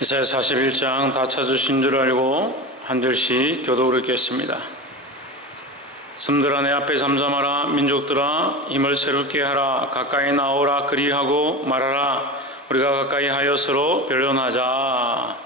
이사야 41장 다 찾으신 줄 알고 한 절씩 교독을 읽겠습니다. 섬들아 내 앞에 잠잠하라. 민족들아 힘을 새롭게 하라. 가까이 나오라. 그리하고 말하라. 우리가 가까이 하여 서로 변론하자.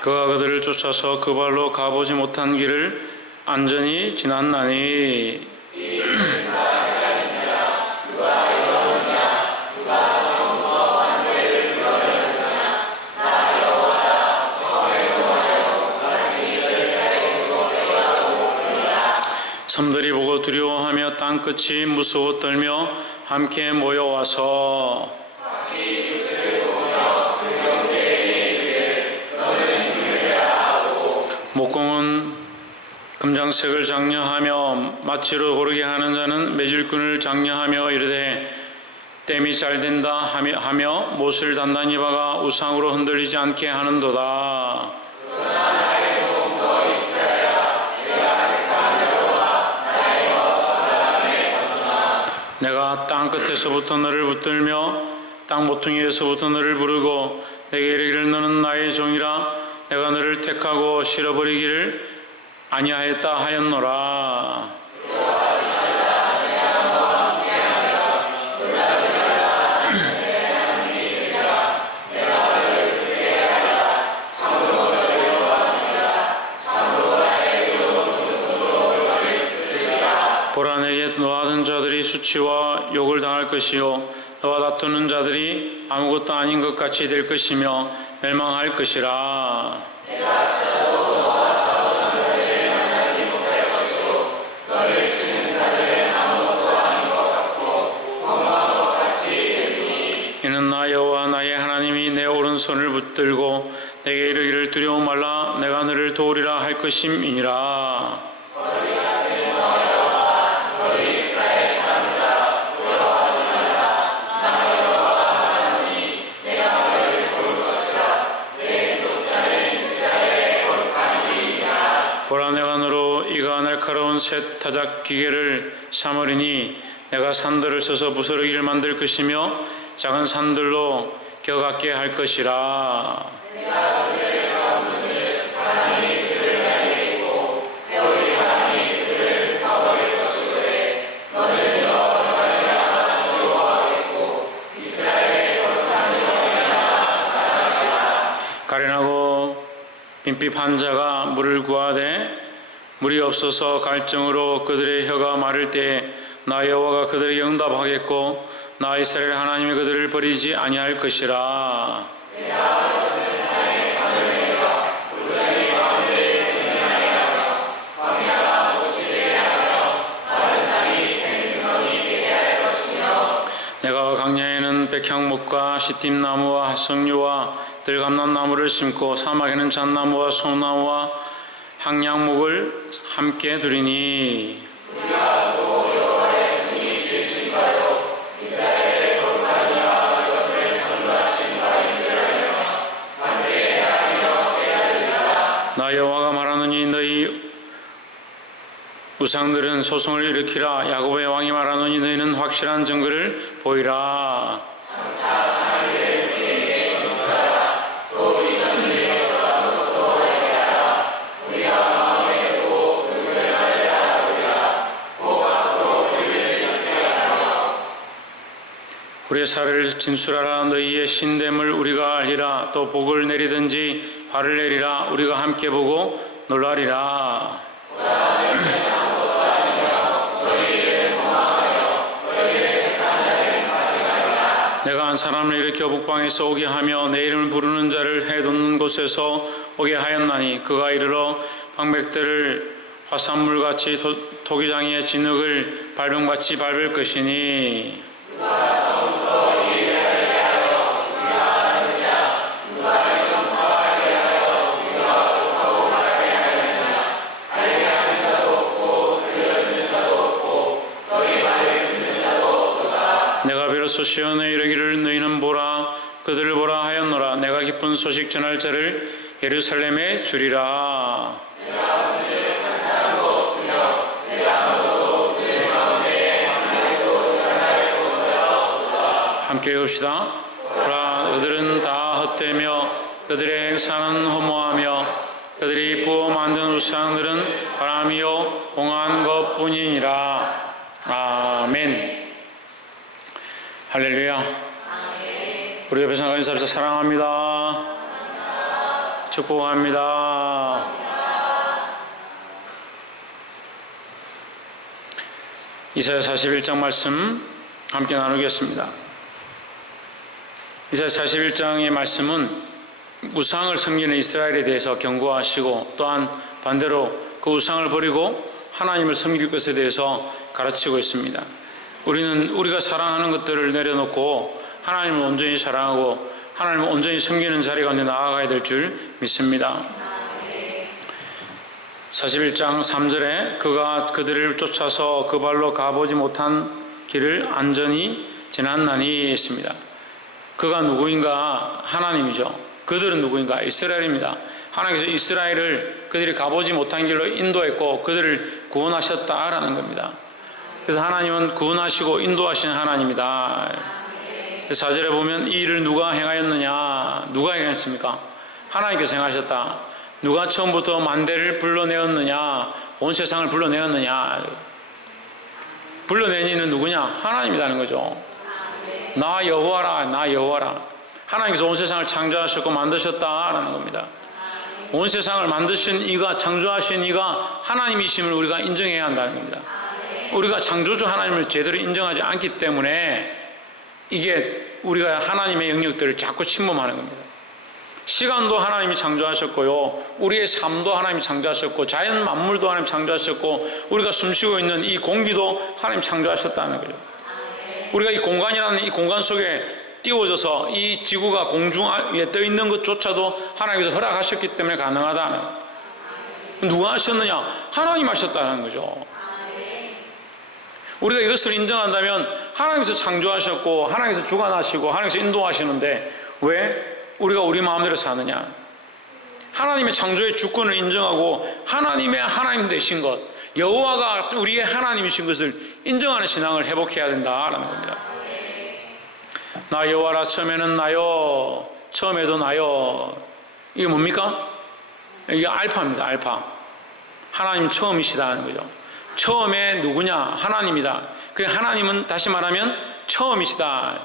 그가 그들을 쫓아서 그 발로 가보지 못한 길을 안전히 지났나니 섬들이 보고 두려워하며 땅끝이 무서워 떨며 함께 모여와서 목공은 금장색을 장려하며 마치로 고르게 하는 자는 매질꾼을 장려하며 이르되 땜이 잘 된다 하며 못을 단단히 박아 우상으로 흔들리지 않게 하는도다. 내가 땅 끝에서부터 너를 붙들며 땅 모퉁이에서부터 너를 부르고 내게 이르기를 너는 나의 종이라. 내가 너를 택하고 실어버리기를 아니하였다 하였노라. 보라 내게 노하던 자들이 수치와 욕을 당할 것이요 너와 다투는 자들이 아무것도 아닌 것 같이 될 것이며 멸망할 것이라. 이는 나 여호와 나의 하나님이 내 오른손을 붙들고 내게 이르기를 두려워 말라. 내가 너를 도우리라 할 것임이니라. 보라 내가 너로 이가 날카로운 셋 타작 기계를 삼으리니 내가 산들을 쳐서 부스러기를 만들 것이며 작은 산들로 겨같게 할 것이라. 가련하고 빈핍한 자가 물을 구하되 물이 없어서 갈증으로 그들의 혀가 마를 때에 나 여호와가 그들에게 응답하겠고 나 이스라엘 하나님이 그들을 버리지 아니할 것이라. 내가 강야에는 백향목과 시팀나무와 석류와 들감남나무를 심고 사막에는 잣나무와 소나무와 항량목을 함께 두리니 나 여호와가 말하노니 너희 우상들은 소송을 일으키라. 야곱의 왕이 말하노니 너희는 확실한 증거를 보이라. 우리의 살을 진술하라. 너희의 신됨을 우리가 알리라. 또 복을 내리든지 화를 내리라. 우리가 함께 보고 놀라리라. 내가 한 사람을 일으켜 북방에서 오게 하며 내 이름을 부르는 자를 해돋는 곳에서 오게 하였나니 그가 이르러 방백들을 화산물같이 토기장의 진흙을 발병같이 밟을 것이니 내가 비로소 시온에 이르기를 너희는 보라 기쁜 소식 전할 자를 예루살렘에 주리라. 함께 읽읍시다. 그러나 그들은 다 헛되며 그들의 행사는 허무하며 그들이 부어 만든 우상들은 바람이요 공한 것뿐이니라. 아멘. 할렐루야. 우리 옆에 생각하는 사람 사랑합니다. 축복합니다. 이사야 41장 말씀 함께 나누겠습니다. 이사야 41장의 말씀은 우상을 섬기는 이스라엘에 대해서 경고하시고 또한 반대로 그 우상을 버리고 하나님을 섬길 것에 대해서 가르치고 있습니다. 우리는 우리가 사랑하는 것들을 내려놓고 하나님을 온전히 사랑하고 하나님을 온전히 섬기는 자리 가운데 나아가야 될 줄 믿습니다. 41장 3절에 그가 그들을 쫓아서 그 발로 가보지 못한 길을 안전히 지났나니 했습니다. 그가 누구인가? 하나님이죠. 그들은 누구인가? 이스라엘입니다. 하나님께서 이스라엘을 그들이 가보지 못한 길로 인도했고 그들을 구원하셨다라는 겁니다. 그래서 하나님은 구원하시고 인도하시는 하나님이다. 4절에 보면 이 일을 누가 행하였느냐? 누가 행했습니까? 하나님께서 행하셨다. 누가 처음부터 만대를 불러내었느냐? 온 세상을 불러내었느냐? 불러낸 이는 누구냐? 하나님이라는 거죠. 나 여호와라, 나 여호와라. 하나님께서 온 세상을 창조하셨고 만드셨다라는 겁니다. 온 세상을 만드신 이가, 창조하신 이가 하나님이심을 우리가 인정해야 한다는 겁니다. 우리가 창조주 하나님을 제대로 인정하지 않기 때문에 이게 우리가 하나님의 영역들을 자꾸 침범하는 겁니다. 시간도 하나님이 창조하셨고요, 우리의 삶도 하나님이 창조하셨고, 자연 만물도 하나님이 창조하셨고, 우리가 숨쉬고 있는 이 공기도 하나님이 창조하셨다는 거죠. 우리가 이 공간이라는 이 공간 속에 띄워져서 이 지구가 공중 위에 떠 있는 것조차도 하나님께서 허락하셨기 때문에 가능하다는 거예요. 누가 하셨느냐? 하나님 하셨다는 거죠. 우리가 이것을 인정한다면 하나님께서 창조하셨고 하나님께서 주관하시고 하나님께서 인도하시는데 왜 우리가 우리 마음대로 사느냐? 하나님의 창조의 주권을 인정하고 하나님의 하나님 되신 것, 여호와가 우리의 하나님이신 것을 인정하는 신앙을 회복해야 된다라는 겁니다. 나 여호와라, 처음에는 나요, 처음에도 나요. 이게 뭡니까? 이게 알파입니다. 알파. 하나님 처음이시다는 거죠. 처음에 누구냐? 하나님이다. 그 하나님은 다시 말하면 처음이시다.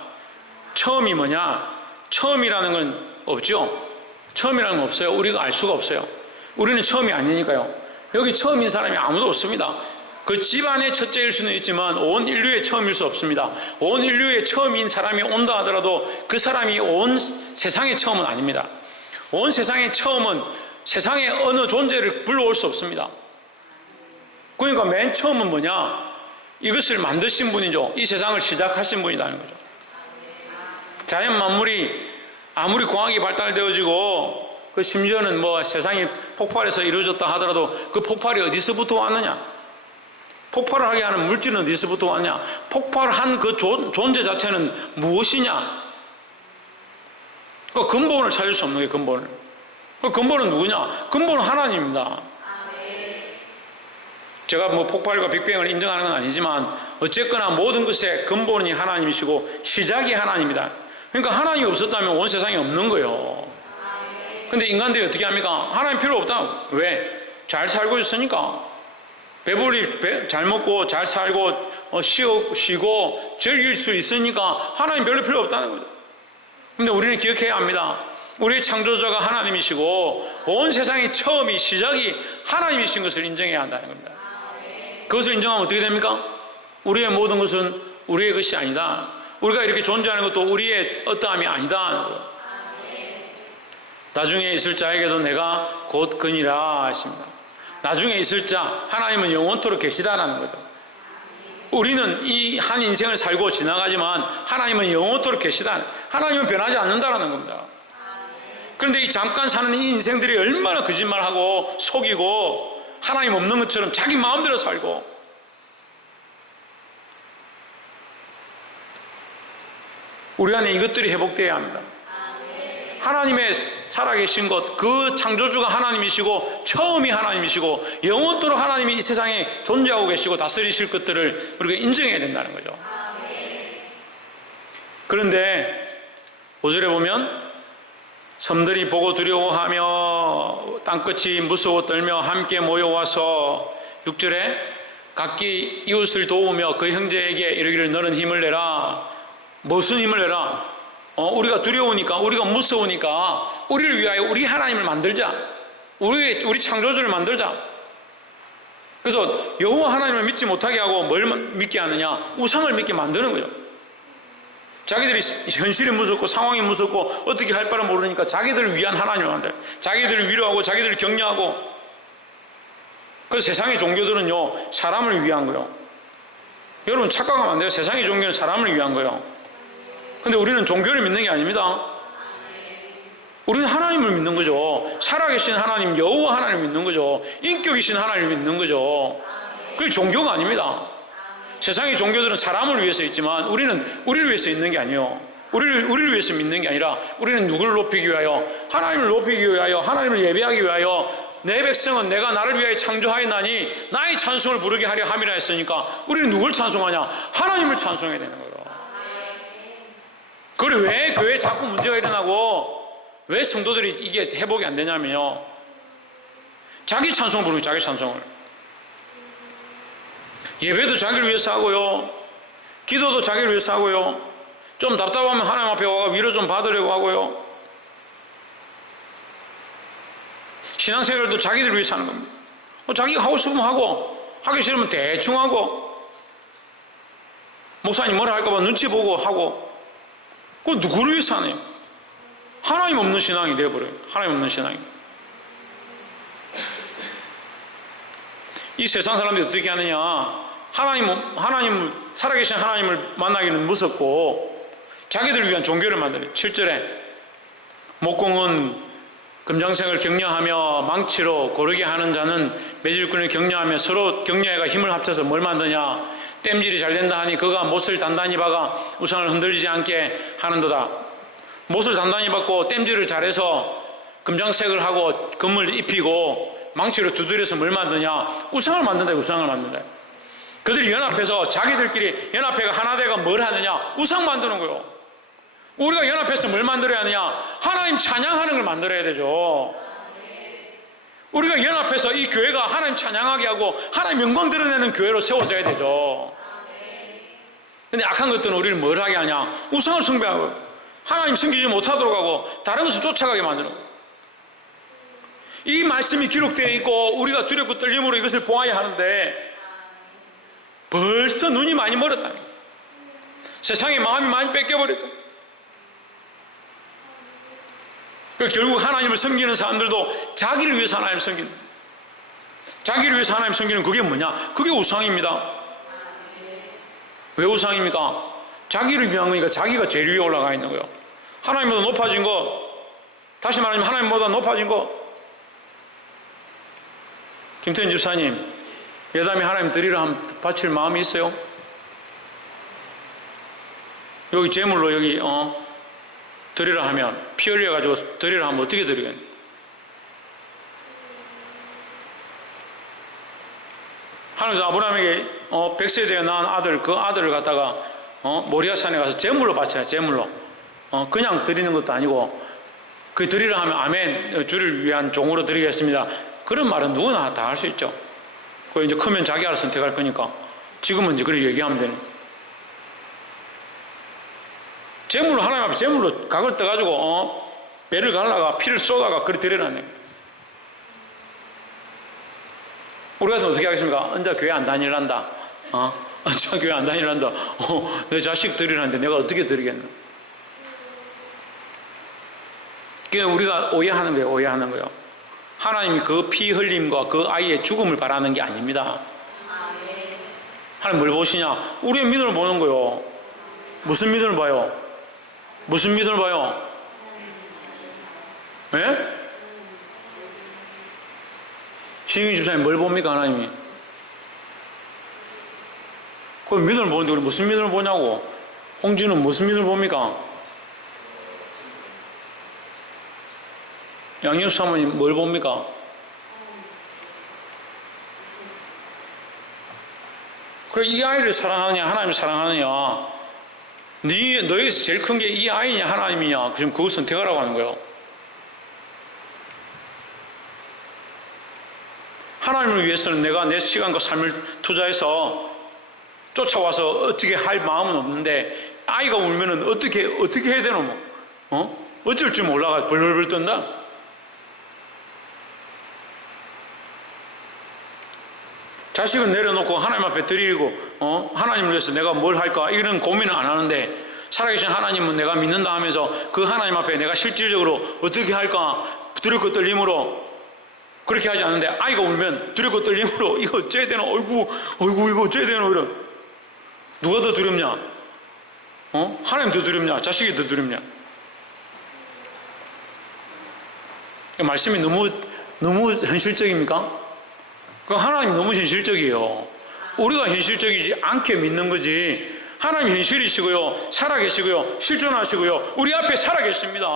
처음이 뭐냐? 처음이라는 건 없죠. 처음이라는 건 없어요. 우리가 알 수가 없어요. 우리는 처음이 아니니까요. 여기 처음인 사람이 아무도 없습니다. 그 집안의 첫째일 수는 있지만 온 인류의 처음일 수 없습니다. 온 인류의 처음인 사람이 온다 하더라도 그 사람이 온 세상의 처음은 아닙니다. 온 세상의 처음은 세상의 어느 존재를 불러올 수 없습니다. 그러니까 맨 처음은 뭐냐? 이것을 만드신 분이죠. 이 세상을 시작하신 분이라는 거죠. 자연 만물이 아무리 공학이 발달되어지고 그 심지어는 뭐 세상이 폭발해서 이루어졌다 하더라도 그 폭발이 어디서부터 왔느냐? 폭발을 하게 하는 물질은 어디서부터 왔냐? 폭발한 그 존재 자체는 무엇이냐? 그 근본을 찾을 수 없는 게 근본을. 그 근본은 누구냐? 근본은 하나님입니다. 제가 뭐 폭발과 빅뱅을 인정하는 건 아니지만 어쨌거나 모든 것의 근본이 하나님이시고 시작이 하나님이다. 그러니까 하나님이 없었다면 온 세상이 없는 거예요. 근데 인간들이 어떻게 합니까? 하나님 필요 없다. 왜? 잘 살고 있으니까. 배불리 잘 먹고 잘 살고 쉬고 즐길 수 있으니까 하나님 별로 필요 없다는 거죠. 근데 우리는 기억해야 합니다. 우리의 창조자가 하나님이시고 온 세상의 처음이 시작이 하나님이신 것을 인정해야 한다는 겁니다. 그것을 인정하면 어떻게 됩니까? 우리의 모든 것은 우리의 것이 아니다. 우리가 이렇게 존재하는 것도 우리의 어떠함이 아니다. 나중에 있을 자에게도 내가 곧 그니라 하십니다. 나중에 있을 자, 하나님은 영원토록 계시다라는 거죠. 우리는 이 한 인생을 살고 지나가지만 하나님은 영원토록 계시다. 하나님은 변하지 않는다라는 겁니다. 그런데 이 잠깐 사는 이 인생들이 얼마나 거짓말하고 속이고 하나님 없는 것처럼 자기 마음대로 살고, 우리 안에 이것들이 회복되어야 합니다. 하나님의 살아계신 것, 그 창조주가 하나님이시고 처음이 하나님이시고 영원토록 하나님이 이 세상에 존재하고 계시고 다스리실 것들을 우리가 인정해야 된다는 거죠. 그런데 5절에 보면 섬들이 보고 두려워하며 땅끝이 무서워 떨며 함께 모여와서 6절에 각기 이웃을 도우며 그 형제에게 이르기를 너는 힘을 내라. 무슨 힘을 내라? 우리가 두려우니까, 우리가 무서우니까 우리를 위하여 우리 하나님을 만들자. 우리 창조주를 만들자. 그래서 여호와 하나님을 믿지 못하게 하고 뭘 믿게 하느냐? 우상을 믿게 만드는 거죠. 자기들이 현실이 무섭고 상황이 무섭고 어떻게 할 바를 모르니까 자기들을 위한 하나님을 만들어요. 자기들을 위로하고 자기들을 격려하고. 그래서 세상의 종교들은요, 사람을 위한 거예요. 여러분 착각하면 안 돼요. 세상의 종교는 사람을 위한 거예요. 근데 우리는 종교를 믿는 게 아닙니다. 우리는 하나님을 믿는 거죠. 살아계신 하나님, 여호와 하나님을 믿는 거죠. 인격이신 하나님을 믿는 거죠. 그게 종교가 아닙니다. 세상의 종교들은 사람을 위해서 있지만 우리는 우리를 위해서 있는 게 아니에요. 우리를 위해서 믿는 게 아니라 우리는 누구를 높이기 위하여, 하나님을 높이기 위하여, 하나님을 예배하기 위하여 내 백성은 내가 나를 위하여 창조하였나니 나의 찬송을 부르게 하려 함이라 했으니까 우리는 누굴 찬송하냐? 하나님을 찬송해야 되는 거예요. 그리고 왜 교회에 자꾸 문제가 일어나고 왜 성도들이 이게 회복이 안 되냐면요, 자기 찬송을 부르고 자기 찬송을. 예배도 자기를 위해서 하고요, 기도도 자기를 위해서 하고요, 좀 답답하면 하나님 앞에 와서 위로 좀 받으려고 하고요, 신앙생활도 자기들 위해서 하는 겁니다. 자기가 하고 싶으면 하고, 하기 싫으면 대충 하고, 목사님 뭐라 할까봐 눈치 보고 하고. 그거 누구를 위해서 하네요? 하나님 없는 신앙이 되어버려요. 하나님 없는 신앙이. 이 세상 사람들이 어떻게 하느냐? 하나님, 살아계신 하나님을 만나기는 무섭고 자기들을 위한 종교를 만들어요. 7절에 목공은 금장색을 격려하며 망치로 고르게 하는 자는 매질꾼을 격려하며 서로 격려해가 힘을 합쳐서 뭘 만드냐? 땜질이 잘 된다 하니 그가 못을 단단히 박아 우상을 흔들리지 않게 하는도다. 못을 단단히 박고 땜질을 잘해서 금장색을 하고 금을 입히고 망치로 두드려서 뭘 만드냐? 우상을 만든다. 우상을 만든다. 그들이 연합해서 자기들끼리 연합해가 하나 돼가 뭘 하느냐? 우상 만드는 거예요. 우리가 연합해서 뭘 만들어야 하느냐? 하나님 찬양하는 걸 만들어야 되죠. 우리가 연합해서 이 교회가 하나님 찬양하게 하고 하나님 영광 드러내는 교회로 세워져야 되죠. 근데 악한 것들은 우리를 뭘 하게 하냐? 우상을 숭배하고 하나님 섬기지 못하도록 하고 다른 것을 쫓아가게 만드는 거예요. 이 말씀이 기록되어 있고 우리가 두렵고 떨림으로 이것을 보아야 하는데 벌써 눈이 많이 멀었다. 세상에 마음이 많이 뺏겨버렸다. 결국 하나님을 섬기는 사람들도 자기를 위해서 하나님을 섬기는, 자기를 위해서 하나님을 섬기는 그게 뭐냐? 그게 우상입니다. 왜 우상입니까? 자기를 위한 거니까 자기가 제일 위에 올라가 있는 거예요. 하나님보다 높아진 거, 다시 말하면 하나님보다 높아진 거. 김태현 집사님, 예담이 하나님 드리라 하면 바칠 마음이 있어요? 여기 제물로 여기 드리라 하면, 피 흘려가지고 드리라 하면 어떻게 드리겠냐? 하나님께서 아브라함에게 100세대에 낳은 아들, 그 아들을 갖다가 모리아산에 가서 제물로 바쳐요. 제물로. 그냥 드리는 것도 아니고, 그 드리라 하면 아멘, 주를 위한 종으로 드리겠습니다. 그런 말은 누구나 다 할 수 있죠. 그 이제 크면 자기 알아서 선택할 거니까. 지금은 이제 그렇게 얘기하면 되는. 제물로, 하나님 앞에 제물로 각을 떠가지고 배를 갈라가 피를 쏟아가 그리 드려놨네. 우리 같으면 어떻게 하겠습니까? 언제 교회 안 다니란다. 저 교회 안 다니란다. 내 자식 드리라는데 내가 어떻게 드리겠나? 그게 우리가 오해하는 거예요. 오해하는 거예요. 하나님이 그 피 흘림과 그 아이의 죽음을 바라는 게 아닙니다. 하나님 뭘 보시냐? 우리의 믿음을 보는 거예요. 무슨 믿음을 봐요? 무슨 믿음을 봐요? 예? 신규 집사님 뭘 봅니까? 하나님이 그 믿음을 보는데 우리 무슨 믿음을 보냐고. 홍진은 무슨 믿음을 봅니까? 양육 사모님 뭘 봅니까? 그래, 이 아이를 사랑하느냐 하나님을 사랑하느냐, 너에게서 제일 큰 게 이 아이냐 하나님이냐, 지금 그거 선택하라고 하는 거예요. 하나님을 위해서는 내가 내 시간과 삶을 투자해서 쫓아와서 어떻게 할 마음은 없는데, 아이가 울면은 어떻게 해야 되노? 어쩔 줄 몰라가 벌벌벌 떤다. 자식은 내려놓고 하나님 앞에 드리고 하나님을 위해서 내가 뭘 할까 이런 고민을 안 하는데, 살아계신 하나님은 내가 믿는다 하면서 그 하나님 앞에 내가 실질적으로 어떻게 할까 두렵고 떨림으로 그렇게 하지 않는데, 아이가 울면 두렵고 떨림으로 이거 어째야 되나, 어이구 이거 어째야 되나, 이런. 누가 더 두렵냐? 하나님 더 두렵냐? 자식이 더 두렵냐? 말씀이 너무 현실적입니까? 하나님 너무 현실적이에요. 우리가 현실적이지 않게 믿는 거지. 하나님 현실이시고요, 살아계시고요, 실존하시고요, 우리 앞에 살아계십니다.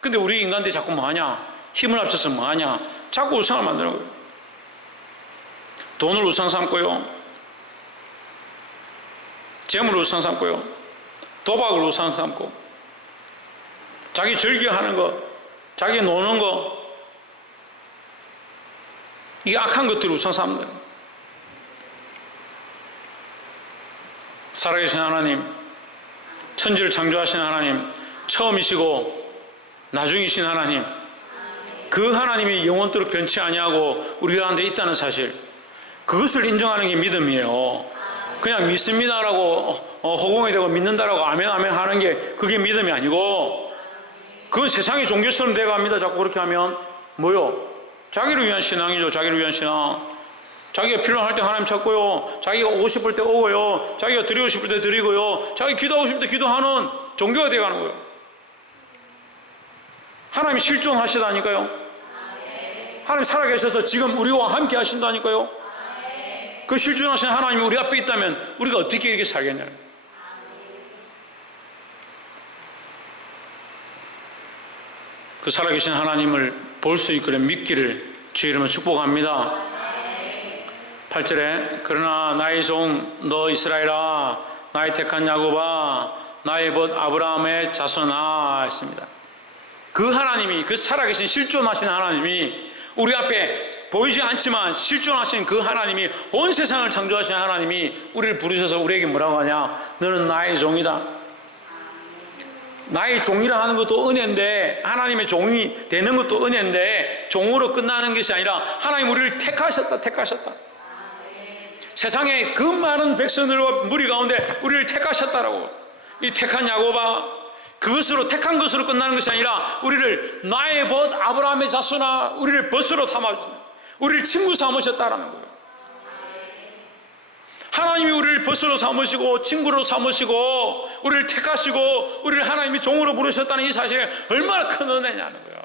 근데 우리 인간들이 자꾸 뭐하냐? 힘을 합쳐서 뭐하냐? 자꾸 우상을 만드는 거예요. 돈을 우상 삼고요, 재물을 우상 삼고요, 도박을 우상 삼고, 자기 즐겨하는 거, 자기 노는 거, 이게 악한 것들을 우상 삼는. 살아계신 하나님, 천지를 창조하신 하나님, 처음이시고 나중이신 하나님, 그 하나님이 영원토록 변치 아니하고 우리 가운데 있다는 사실, 그것을 인정하는 게 믿음이에요. 그냥 믿습니다라고 허공에 대고 믿는다라고 아멘 하는 게 그게 믿음이 아니고, 그건 세상의 종교처럼 돼갑니다. 자꾸 그렇게 하면 뭐요? 자기를 위한 신앙이죠. 자기를 위한 신앙. 자기가 필요할 때 하나님 찾고요, 자기가 오고 싶을 때 오고요, 자기가 드리고 싶을 때 드리고요, 자기 기도하고 싶을 때 기도하는 종교가 되어가는 거예요. 하나님이 실존하시다니까요. 하나님 살아계셔서 지금 우리와 함께 하신다니까요. 그 실존하신 하나님이 우리 앞에 있다면 우리가 어떻게 이렇게 살겠냐요. 그 살아계신 하나님을 볼 수 있기를 믿기를 주의 이름으로 축복합니다. 8절에 그러나 나의 종 너 이스라엘아, 나의 택한 야곱아, 나의 벗 아브라함의 자손아 했습니다. 그 하나님이, 그 살아계신 실존하신 하나님이, 우리 앞에 보이지 않지만 실존하신 그 하나님이, 온 세상을 창조하신 하나님이 우리를 부르셔서 우리에게 뭐라고 하냐? 너는 나의 종이다. 나의 종이라 하는 것도 은혜인데, 하나님의 종이 되는 것도 은혜인데, 종으로 끝나는 것이 아니라 하나님 우리를 택하셨다. 세상에 그 많은 백성들과 무리 가운데 우리를 택하셨다라고. 이 택한 야곱아, 그것으로, 택한 것으로 끝나는 것이 아니라 우리를 나의 벗 아브라함의 자손아, 우리를 벗으로 삼아주셨다. 우리를 친구 삼으셨다라는 거예요. 하나님이 우리를 벗으로 삼으시고 친구로 삼으시고 우리를 택하시고 우리를 하나님이 종으로 부르셨다는 이 사실이 얼마나 큰 은혜냐는 거예요.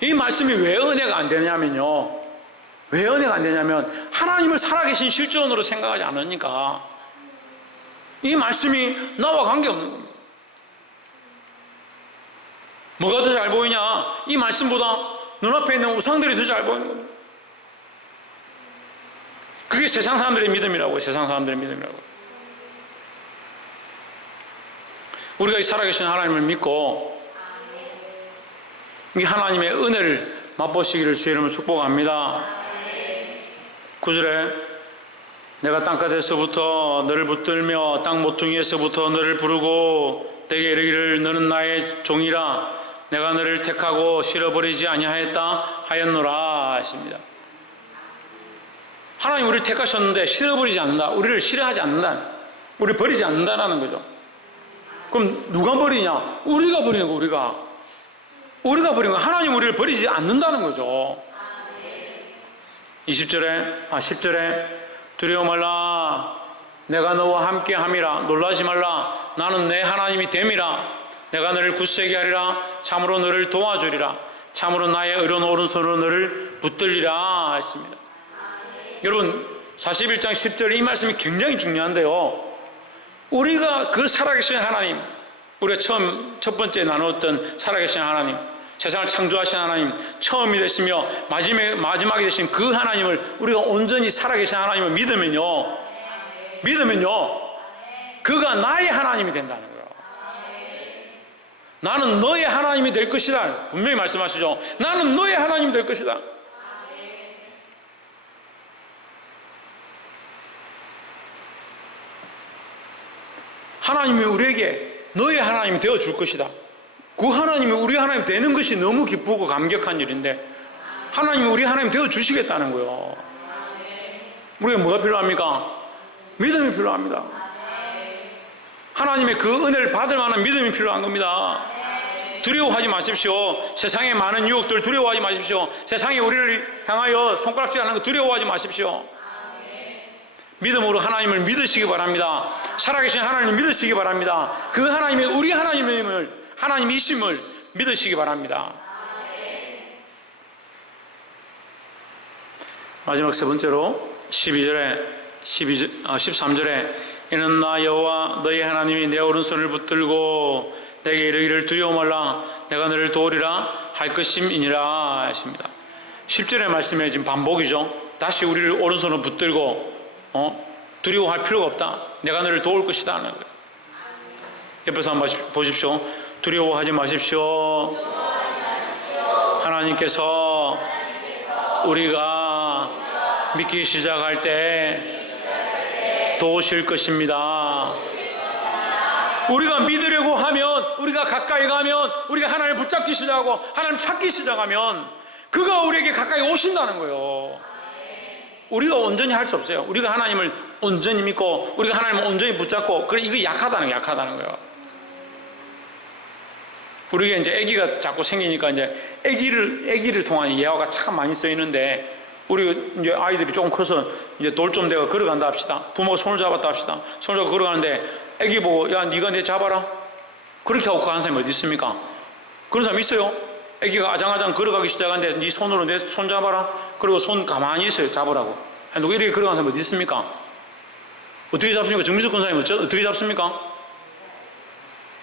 이 말씀이 왜 은혜가 안 되냐면요, 왜 은혜가 안 되냐면 하나님을 살아계신 실존으로 생각하지 않으니까. 이 말씀이 나와 관계없는 겁니다. 뭐가 더 잘 보이냐? 이 말씀보다 눈앞에 있는 우상들이 더 잘 보이는 겁니다. 그게 세상 사람들의 믿음이라고요. 세상 사람들의 믿음이라고요. 우리가 이 살아계신 하나님을 믿고 이 하나님의 은혜를 맛보시기를 주의 이름으로 축복합니다. 9절에 내가 땅끝에서부터 너를 붙들며 땅 모퉁이에서부터 너를 부르고 내게 이르기를 너는 나의 종이라 내가 너를 택하고 실어버리지 아니하였다 하였노라 하십니다. 하나님 우리를 택하셨는데 실어버리지 않는다, 우리를 싫어하지 않는다, 우리를 버리지 않는다라는 거죠. 그럼 누가 버리냐? 우리가 버리는 거. 우리가 버리는 거. 하나님 우리를 버리지 않는다는 거죠. 10절에 두려워 말라 내가 너와 함께 함이라 놀라지 말라 나는 내 하나님이 됨이라 내가 너를 굳세게 하리라 참으로 너를 도와주리라 참으로 나의 의로운 오른손으로 너를 붙들리라 했습니다. 여러분 41장 10절 이 말씀이 굉장히 중요한데요, 우리가 그 살아계신 하나님, 우리가 첫 번째 나누었던 살아계신 하나님, 세상을 창조하신 하나님, 처음이 되시며 마지막이 되신 그 하나님을 우리가 온전히 살아계신 하나님을 믿으면요, 그가 나의 하나님이 된다는 거예요. 나는 너의 하나님이 될 것이다. 분명히 말씀하시죠. 나는 너의 하나님이 될 것이다. 하나님이 우리에게 너의 하나님이 되어줄 것이다. 그 하나님이 우리 하나님 되는 것이 너무 기쁘고 감격한 일인데 하나님이 우리 하나님 되어주시겠다는 거예요. 우리가 뭐가 필요합니까? 믿음이 필요합니다. 하나님의 그 은혜를 받을 만한 믿음이 필요한 겁니다. 두려워하지 마십시오. 세상의 많은 유혹들 두려워하지 마십시오. 세상이 우리를 향하여 손가락질하는 거 두려워하지 마십시오. 믿음으로 하나님을 믿으시기 바랍니다. 살아계신 하나님을 믿으시기 바랍니다. 그 하나님이 우리 하나님이심을 믿으시기 바랍니다. 마지막 세 번째로 13절에 이는 나 여호와 너희 하나님이 내 오른손을 붙들고 내게 이르기를 두려워 말라 내가 너를 도우리라 할 것임이니라 하십니다. 10절의 말씀에 지금 반복이죠. 다시 우리를 오른손으로 붙들고 두려워할 필요가 없다. 내가 너를 도울 것이다 하는 거예요. 옆에서 한번 보십시오. 두려워하지 마십시오. 하나님께서 우리가 믿기 시작할 때 도우실 것입니다. 우리가 믿으려고 하면, 우리가 가까이 가면, 우리가 하나님을 붙잡기 시작하고 하나님 찾기 시작하면 그가 우리에게 가까이 오신다는 거예요. 우리가 온전히 할 수 없어요. 우리가 하나님을 온전히 믿고 우리가 하나님을 온전히 붙잡고, 그래, 이거 약하다는 거예요. 우리가 이제 아기가 자꾸 생기니까 이제 아기를 통한 예화가 참 많이 쓰이는데, 우리 이제 아이들이 조금 커서 이제 돌 좀 되고 걸어간다 합시다. 부모가 손을 잡았다 합시다. 손을 잡고 걸어가는데 아기 보고 야 네가 내 잡아라 그렇게 하고 가는 사람이 어디 있습니까? 그런 사람 있어요? 아기가 아장아장 걸어가기 시작하는데 네 손으로 내 손 잡아라 그리고 손 가만히 있어요. 잡으라고. 누가 이렇게 걸어가는 사람이 어디 있습니까? 어떻게 잡습니까? 정미숙 권사님 어떻게 잡습니까?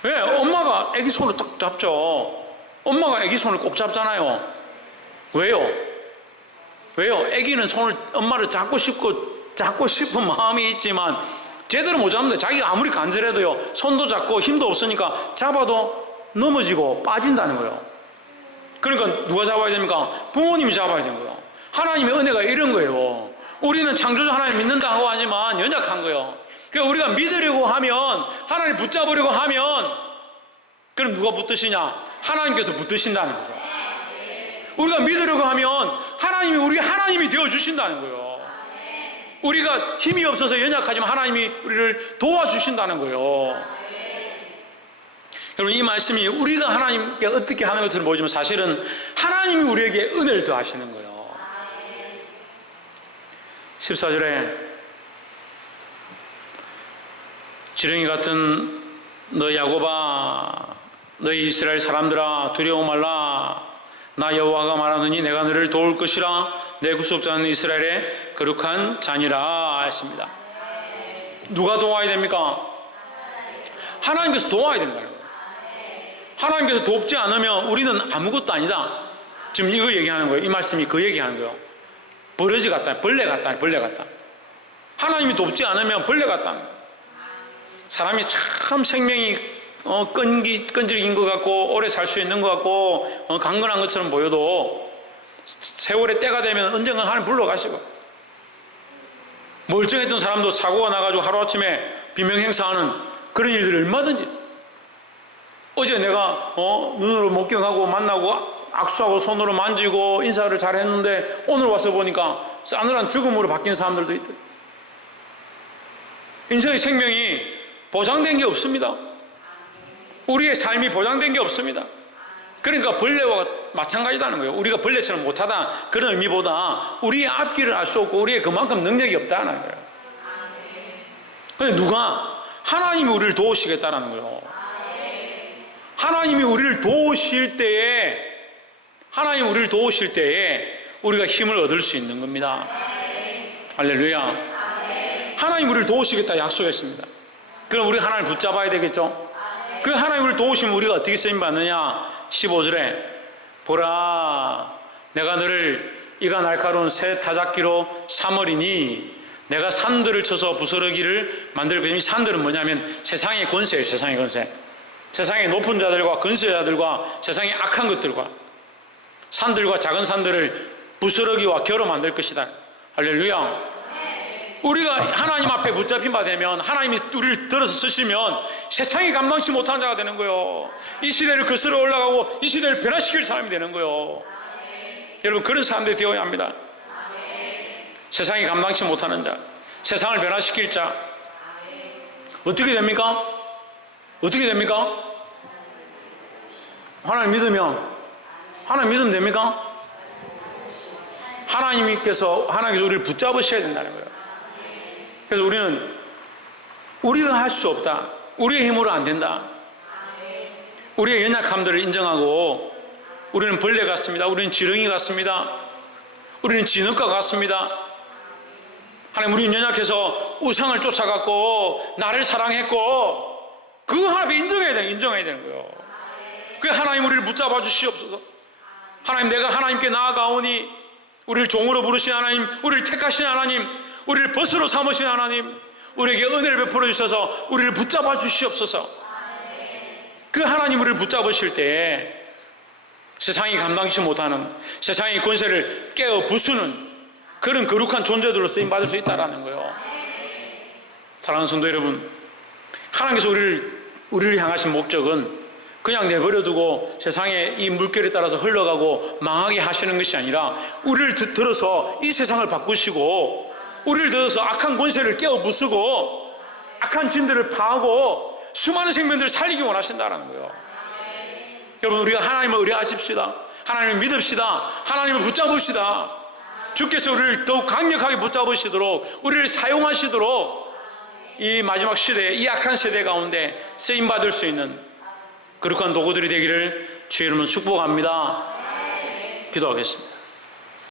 왜? 엄마가 아기 손을 딱 잡죠. 엄마가 아기 손을 꼭 잡잖아요. 왜요? 아기는 엄마를 잡고 싶은 마음이 있지만 제대로 못 잡는데, 자기가 아무리 간절해도요, 손도 잡고 힘도 없으니까 잡아도 넘어지고 빠진다는 거예요. 그러니까 누가 잡아야 됩니까? 부모님이 잡아야 되는 거예요. 하나님의 은혜가 이런 거예요. 우리는 창조주 하나님 믿는다고 하지만 연약한 거예요. 그러니까 우리가 믿으려고 하면, 하나님 붙잡으려고 하면, 그럼 누가 붙드시냐? 하나님께서 붙드신다는 거죠. 우리가 믿으려고 하면 하나님이 우리 하나님이 되어주신다는 거예요. 우리가 힘이 없어서 연약하지만 하나님이 우리를 도와주신다는 거예요. 여러분, 이 말씀이 우리가 하나님께 어떻게 하는 것처럼 보이지만 사실은 하나님이 우리에게 은혜를 더하시는 거예요. 14절에 지렁이 같은 너 야곱아, 너희 이스라엘 사람들아, 두려워 말라. 나 여호와가 말하느니 내가 너를 도울 것이라. 내 구속자는 이스라엘의 거룩한 자니라 했습니다. 누가 도와야 됩니까? 하나님께서 도와야 된다는 거예요. 하나님께서 돕지 않으면 우리는 아무것도 아니다. 지금 이거 얘기하는 거예요. 이 말씀이 그 얘기하는 거예요. 버러지 같다, 벌레 같다. 하나님이 돕지 않으면 벌레 같다. 사람이 참 생명이 끈질긴 것 같고 오래 살 수 있는 것 같고 강건한 것처럼 보여도 세월의 때가 되면 언젠가 하나님 불러가시고, 멀쩡했던 사람도 사고가 나가지고 하루아침에 비명행사하는 그런 일들이 얼마든지. 어제 내가 눈으로 목격하고 만나고 악수하고 손으로 만지고 인사를 잘했는데 오늘 와서 보니까 싸늘한 죽음으로 바뀐 사람들도 있다. 인생의 생명이 보장된 게 없습니다. 우리의 삶이 보장된 게 없습니다. 그러니까 벌레와 마찬가지다는 거예요. 우리가 벌레처럼 못하다 그런 의미보다 우리의 앞길을 알 수 없고 우리의 그만큼 능력이 없다는 거예요. 근데 누가? 하나님이 우리를 도우시겠다는 거예요. 하나님이 우리를 도우실 때에 우리가 힘을 얻을 수 있는 겁니다. 할렐루야. 하나님 우리를 도우시겠다 약속했습니다. 그럼 우리 하나님을 붙잡아야 되겠죠? 그 하나님을 도우시면 우리가 어떻게 쓰임받느냐? 15절에 보라, 내가 너를 이가 날카로운 새 타작기로 삼으리니 내가 산들을 쳐서 부스러기를 만들 것이니, 산들은 뭐냐면 세상의 권세예요. 세상의 권세. 세상의 높은 자들과 권세자들과 세상의 악한 것들과 산들과 작은 산들을 부스러기와 겨로 만들 것이다. 할렐루야. 우리가 하나님 앞에 붙잡힌 바 되면, 하나님이 우리를 들어서 쓰시면 세상이 감당치 못하는 자가 되는 거예요. 이 시대를 거슬러 올라가고 이 시대를 변화시킬 사람이 되는 거예요. 여러분, 그런 사람들이 되어야 합니다. 세상이 감당치 못하는 자, 세상을 변화시킬 자. 어떻게 됩니까? 어떻게 됩니까? 하나님 믿으면 됩니까? 하나님께서 우리를 붙잡으셔야 된다는 거예요. 그래서 우리가 할 수 없다, 우리의 힘으로 안 된다, 우리의 연약함들을 인정하고, 우리는 벌레 같습니다, 우리는 지렁이 같습니다, 우리는 진흙과 같습니다. 하나님, 우리는 연약해서 우상을 쫓아갔고 나를 사랑했고, 그거 하나님 인정해야 되는 거예요. 그 하나님, 우리를 붙잡아 주시옵소서. 하나님, 내가 하나님께 나아가오니, 우리를 종으로 부르신 하나님, 우리를 택하신 하나님, 우리를 벗으로 삼으신 하나님, 우리에게 은혜를 베풀어 주셔서 우리를 붙잡아 주시옵소서. 그 하나님, 우리를 붙잡으실 때 세상이 감당치 못하는, 세상의 권세를 깨어 부수는 그런 거룩한 존재들로 쓰임받을 수 있다는 거예요. 사랑하는 성도 여러분, 하나님께서 우리를 향하신 목적은 그냥 내버려두고 세상의 이 물결에 따라서 흘러가고 망하게 하시는 것이 아니라, 우리를 들어서 이 세상을 바꾸시고, 우리를 들어서 악한 권세를 깨어 부수고 악한 진들을 파하고 수많은 생명들을 살리기 원하신다는 거예요. 여러분, 우리가 하나님을 의뢰하십시다. 하나님을 믿읍시다. 하나님을 붙잡읍시다. 주께서 우리를 더욱 강력하게 붙잡으시도록, 우리를 사용하시도록 이 마지막 시대에, 이 악한 세대 가운데 쓰임받을 수 있는 거룩한 도구들이 되기를 주의 이름으로 축복합니다. 기도하겠습니다.